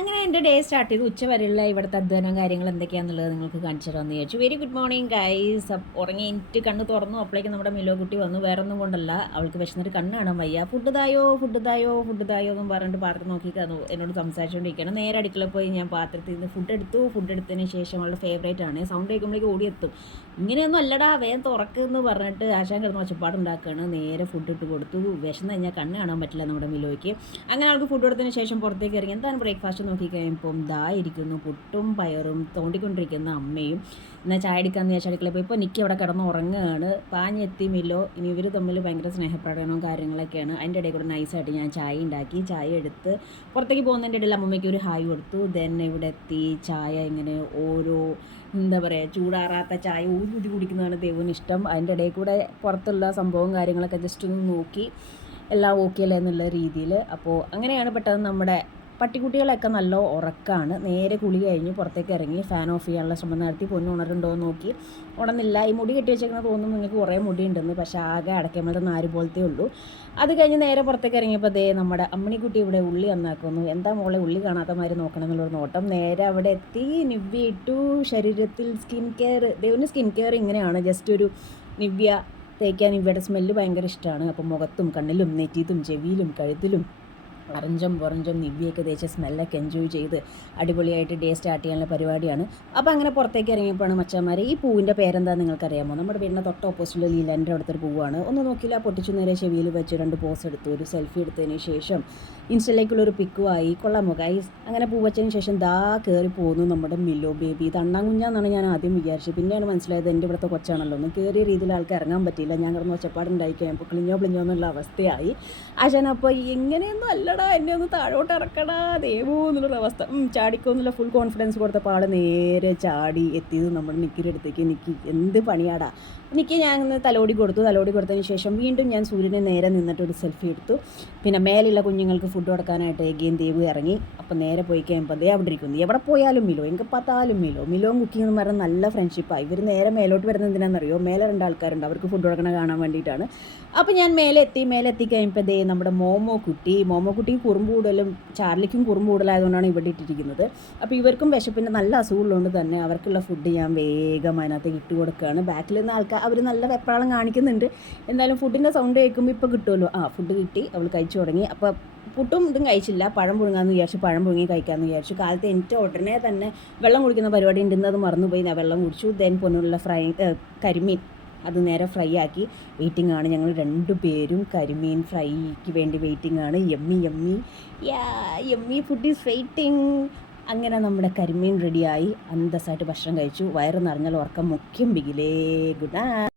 അങ്ങനെ എൻ്റെ day start ചെയ്തു. ഉച്ച വരെയുള്ള ഇവിടുത്തെ അധ്വാനം കാര്യങ്ങൾ എന്തൊക്കെയാണെന്നുള്ളത് നിങ്ങൾക്ക് കാണിച്ചു തരാമെന്ന് വിചാരിച്ചു. Very good morning guys. ഉറങ്ങി എനിക്ക് കണ്ണ് തുറന്നു. അപ്പോഴേക്കും നമ്മുടെ മിലോ കുട്ടി വന്നു. വേറെ ഒന്നും കൊണ്ടല്ല, അവൾക്ക് വിശന്നിട്ട് കണ്ണ് കാണാൻ വയ്യ. ഫുഡ് തായോ ഫുഡ് തായോ ഫുഡ് തായോ എന്നും പറഞ്ഞിട്ട് പാത്രം നോക്കി എന്നോട് സംസാരിച്ചുകൊണ്ടിരിക്കുകയാണ്. നേരെ അടുക്കളയിൽ പോയി ഞാൻ പാത്രത്തിൽ നിന്ന് ഫുഡ് എടുത്തതിന് ശേഷം അവളുടെ ഫേവറേറ്റ് ആണ്. സൗണ്ട് കേൾക്കുമ്പോഴേക്കും ഓടിയെത്തും. ഇങ്ങനെയൊന്നും അല്ലടാ, വേഗം തുറക്കുമെന്ന് പറഞ്ഞിട്ട് ആശാൻ കിടന്ന് ഒച്ചപ്പാടുണ്ടാക്കുകയാണ്. നേരെ ഫുഡ് ഇട്ട് കൊടുത്തു. വിശന്ന് കഴിഞ്ഞാൽ കണ്ണ് കാണാൻ പറ്റില്ല നമ്മുടെ മിലോയ്ക്ക്. അങ്ങനെ അവൾക്ക് ഫുഡ് കൊടുത്തതിന് ശേഷം പുറത്തേക്ക് ഇറങ്ങി. എന്താണ് ബ്രേക്ക്ഫാസ്റ്റ് നോക്കിക്കഴിയുമ്പം ഇരിക്കുന്നു പുട്ടും പയറും തോണ്ടിക്കൊണ്ടിരിക്കുന്ന അമ്മയും. എന്നാൽ ചായ എടുക്കാമെന്ന് വിചാരിച്ച അടുക്കളയിൽ പോയി ഇപ്പോൾ നിൽക്കി അവിടെ കിടന്ന് ഉറങ്ങുകയാണ്. പാഞ്ഞെത്തി മിലോ. ഇനി ഇവർ തമ്മിൽ ഭയങ്കര സ്നേഹപ്രകടനവും കാര്യങ്ങളൊക്കെയാണ്. അതിൻ്റെ ഇടയിൽ കൂടെ നൈസായിട്ട് ഞാൻ ചായ ഉണ്ടാക്കി. ചായ എടുത്ത് പുറത്തേക്ക് പോകുന്നതിൻ്റെ ഇടയിൽ അമ്മയ്ക്ക് ഒരു ഹായ് കൊടുത്തു. ദെൻ ഇവിടെ എത്തി. ചായ ഇങ്ങനെ ഓരോ എന്താ പറയുക, ചൂടാറാത്ത ചായ ഊതി കുടിക്കുന്നതാണ് ദൈവത്തിന് ഇഷ്ടം. അതിൻ്റെ ഇടയിൽ കൂടെ പുറത്തുള്ള സംഭവം കാര്യങ്ങളൊക്കെ ജസ്റ്റ് ഒന്ന് നോക്കി എല്ലാം ഓക്കെ അല്ലേ എന്നുള്ള രീതിയിൽ. അപ്പോൾ അങ്ങനെയാണ് പെട്ടെന്ന് നമ്മുടെ പട്ടിക്കുട്ടികളൊക്കെ നല്ല ഉറക്കമാണ്. നേരെ കുളി കഴിഞ്ഞ് പുറത്തേക്ക് ഇറങ്ങി ഫാൻ ഓഫ് ചെയ്യാനുള്ള ശ്രമം നടത്തി. പൊന്നു ഉണരുണ്ടോ എന്ന് നോക്കി. ഉണർന്നില്ല. ഈ മുടി കെട്ടി വെച്ചേക്കുന്ന തോന്നുന്നു നിങ്ങൾക്ക് കുറേ മുടി ഉണ്ടെന്ന്, പക്ഷേ ആകെ അടയ്ക്കുമ്പോഴത്തെ നാര് പോലത്തേ ഉള്ളൂ. അത് കഴിഞ്ഞ് നേരെ പുറത്തേക്ക് ഇറങ്ങിയപ്പോൾ നമ്മുടെ അമ്മിണിക്കുട്ടി ഇവിടെ ഉള്ളി നന്നാക്കുന്നു. എന്താ മോളെ ഉള്ളി കാണാത്ത മാതിരി നോക്കണം എന്നുള്ളൊരു നോട്ടം. നേരെ അവിടെ എത്തി. നിവ്യ ഇട്ടു. ശരീരത്തിൽ സ്കിൻ കെയർ, ദൈവന് സ്കിൻ കെയർ ഇങ്ങനെയാണ്. ജസ്റ്റ് ഒരു നിവ്യ തേക്കാൻ നിവ്യയുടെ സ്മെല്ല് ഭയങ്കര ഇഷ്ടമാണ്. അപ്പം മുഖത്തും കണ്ണിലും നെറ്റിത്തും ചെവിയിലും കഴുത്തിലും അറഞ്ചും പുറഞ്ചും നിവ്യൊക്കെ തേച്ച് സ്മെല്ലൊക്കെ എൻജോയ് ചെയ്ത് അടിപൊളിയായിട്ട് ഡേ സ്റ്റാർട്ട് ചെയ്യാനുള്ള പരിപാടിയാണ്. അപ്പോൾ അങ്ങനെ പുറത്തേക്ക് ഇറങ്ങിയപ്പോഴാണ് മച്ചന്മാരെ, ഈ പൂവിൻ്റെ പേരെന്താ നിങ്ങൾക്കറിയാമോ? നമ്മുടെ വീടിൻ്റെ തൊട്ട് ഓപ്പോസിറ്റിൽ ലീലാൻ്റെ അടുത്തൊരു പൂവാണ്. ഒന്ന് നോക്കിയില്ല, പൊട്ടിച്ചു നേരെ ചെവിയിൽ വെച്ച് 2 പോസ് എടുത്തു. ഒരു സെൽഫി എടുത്തതിന് ശേഷം ഇൻസ്റ്റയിലേക്കുള്ളൊരു പിക്കുമായി. കൊള്ളാമോ ഗൈസ്? അങ്ങനെ പൂ വെച്ചതിന് ശേഷം കയറി പോകുന്നു നമ്മുടെ മിലോ ബേബി. ഇത് അണ്ണാങ്കുഞ്ഞാന്നാണ് ഞാൻ ആദ്യം വിചാരിച്ചത്. പിന്നെയാണ് മനസ്സിലായത് എൻ്റെ ഇവിടുത്തെ കൊച്ചാണല്ലോ. ഒന്ന് കയറിയ രീതിയിൽ ആൾക്ക് ഇറങ്ങാൻ പറ്റിയില്ല. ഞാൻ കിടന്ന് ഒച്ചപ്പാടുണ്ടായി കഴിയുമ്പോൾ ക്ലിഞ്ഞോ എന്നുള്ള അവസ്ഥയായി. ആശാനപ്പോൾ എങ്ങനെയൊന്നും അല്ലടാ, എന്നെ ഒന്ന് താഴോട്ട് ഇറക്കടാ ദേവോ എന്നുള്ളൊരു അവസ്ഥ. ചാടിക്കോ എന്നുള്ള ഫുൾ കോൺഫിഡൻസ് കൊടുത്തപ്പോൾ ആൾ നേരെ ചാടി എത്തിയത് നമ്മുടെ നിക്കിയുടെ അടുത്തേക്ക്. നിക്കി എന്ത് പണിയാടാ. നിക്കി ഞാൻ ഒന്ന് തലോടി കൊടുത്തതിന് ശേഷം വീണ്ടും ഞാൻ സൂര്യനെ നേരെ നിന്നിട്ടൊരു സെൽഫി എടുത്തു. പിന്നെ മേലുള്ള കുഞ്ഞുങ്ങൾക്ക് ഫുഡ് കൊടുക്കാനായിട്ട് എഗെയിൻ ദേവ് ഇറങ്ങി. അപ്പോൾ നേരെ പോയി കഴിയുമ്പോൾ അവിടെ ഇരിക്കുന്നു. എവിടെ പോയാലും മിലോ, എങ്കിൽ പത്താലും മിലോ കുക്കിംഗ് എന്ന് പറഞ്ഞാൽ നല്ല ഫ്രണ്ട്ഷിപ്പാണ്. ഇവർ നേരെ മേലോട്ട് വരുന്നത് എന്തിനാണെന്നറിയോ? മേലെ 2 ആൾക്കാരുണ്ട്, അവർക്ക് ഫുഡ് കൊടുക്കണം കാണാൻ വേണ്ടിയിട്ടാണ്. അപ്പോൾ ഞാൻ മേലെ എത്തി കഴിയുമ്പോൾ നമ്മുടെ മോമോ കുട്ടി കുറുമ്പ് കൂടുതലും ചാർലിക്കും കുറുമ്പ് കൂടുതലായതുകൊണ്ടാണ് ഇവിടെ ഇട്ടിരിക്കുന്നത്. അപ്പോൾ ഇവർക്കും വിശപ്പിൻ്റെ നല്ല അസുഖമുള്ളതുകൊണ്ട് തന്നെ അവർക്കുള്ള ഫുഡ് ഞാൻ വേഗം അതിനകത്ത് ഇട്ട് കൊടുക്കുകയാണ്. ബാക്കിൽ നിന്ന് ആൾക്കാർ അവർ നല്ല വെപ്രാളം കാണിക്കുന്നുണ്ട്. എന്തായാലും ഫുഡിൻ്റെ സൗണ്ട് കേൾക്കുമ്പോൾ ഇപ്പോൾ കിട്ടുമല്ലോ. ഫുഡ് കിട്ടി, അവൾ കഴിച്ചു തുടങ്ങി. അപ്പോൾ പുട്ടും ഇതും കഴിച്ചില്ല, പഴം പുഴുങ്ങാമെന്ന് വിചാരിച്ചു. പഴം പുഴുങ്ങി കഴിക്കാമെന്ന് വിചാരിച്ചു. കാലത്ത് എനിക്ക് ഉടനെ തന്നെ വെള്ളം കുടിക്കുന്ന പരിപാടി ഉണ്ടെന്നത് മറന്നുപോയി. ഞാൻ വെള്ളം കുടിച്ചു. ദെൻ പൊന്നുള്ള കരിമീൻ അത് നേരെ ഫ്രൈ ആക്കി. വെയിറ്റിംഗ് ആണ് ഞങ്ങൾ 2 പേരും. കരിമീൻ ഫ്രൈക്ക് വേണ്ടി വെയിറ്റിംഗ് ആണ്. Yummy food is waiting. അങ്ങനെ നമ്മുടെ കരിമീൻ റെഡിയായി. അന്തസ്സായിട്ട് ഭക്ഷണം കഴിച്ചു. വയറ് നിറഞ്ഞാൽ ഉറക്കം മുഖ്യം ബിഗിലേ. Good night.